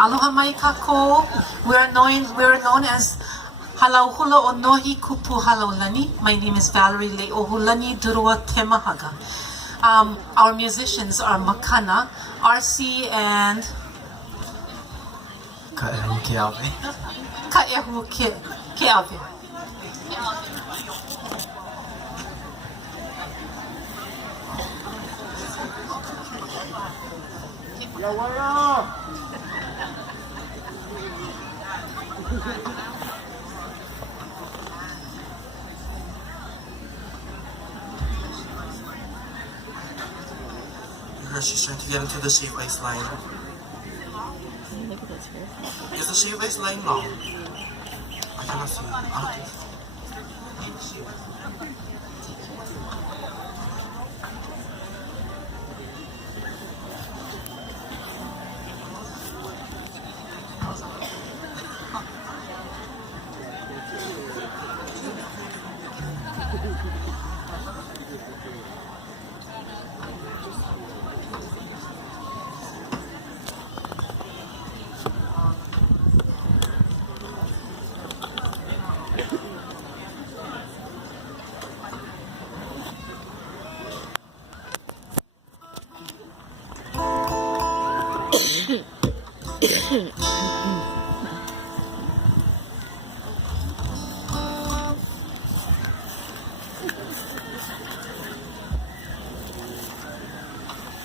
Aloha mai kako. We're known as Halauhula o Nohi Kupu Halaulani. My name is Valerie Le'ohulani Durua Temahaga. Our musicians are Makana, RC, and Ka'ehu Keawe. Ka'ehu Keawe. She's trying to get into the shaved ice line. Look at this hair. Is the shaved ice line long? I cannot see.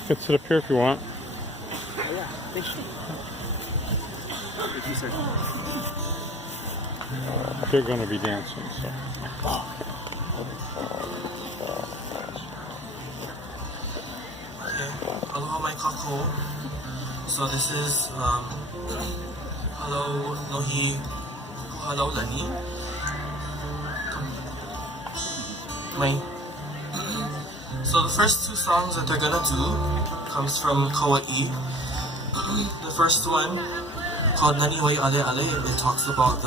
You can sit up here if you want. Oh yeah, thank you. Thank you, sir. They're going to be dancing, so. Okay. Aloha mai kako. So this is Halau Nohi Halaulani. So the first two songs that they're gonna do comes from Kauai. The first one called Nani Wai Ale Ale. It talks about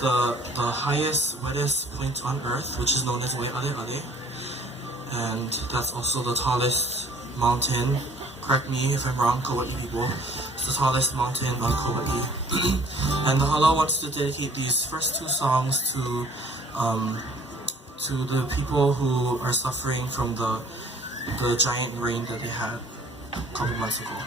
the highest, wettest point on earth, which is known as Wai Ale Ale. And that's also the tallest mountain. Correct me if I'm wrong, Kauai people. It's the tallest mountain on Kauai. And the Halau wants to dedicate these first two songs to the people who are suffering from the giant rain that they had a couple months ago.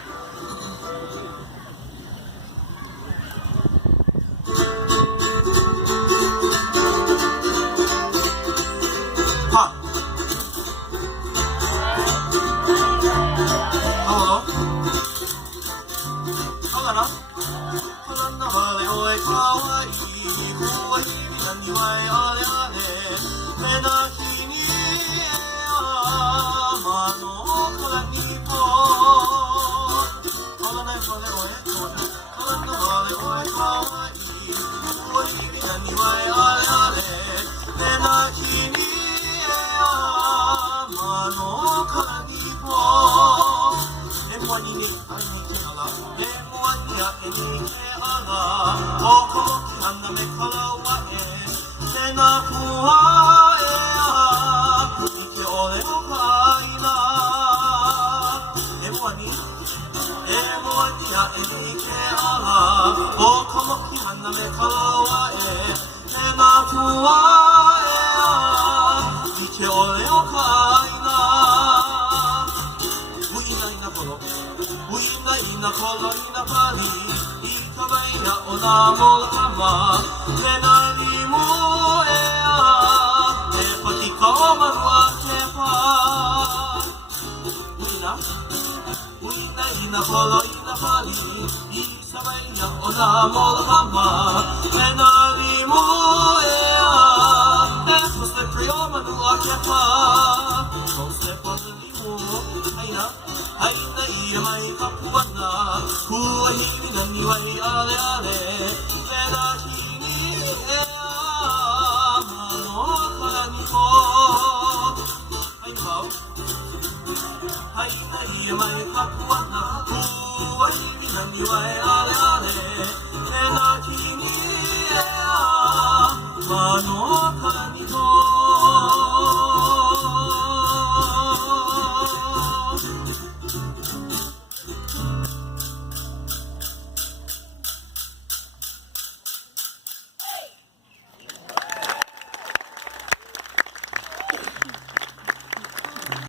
Mano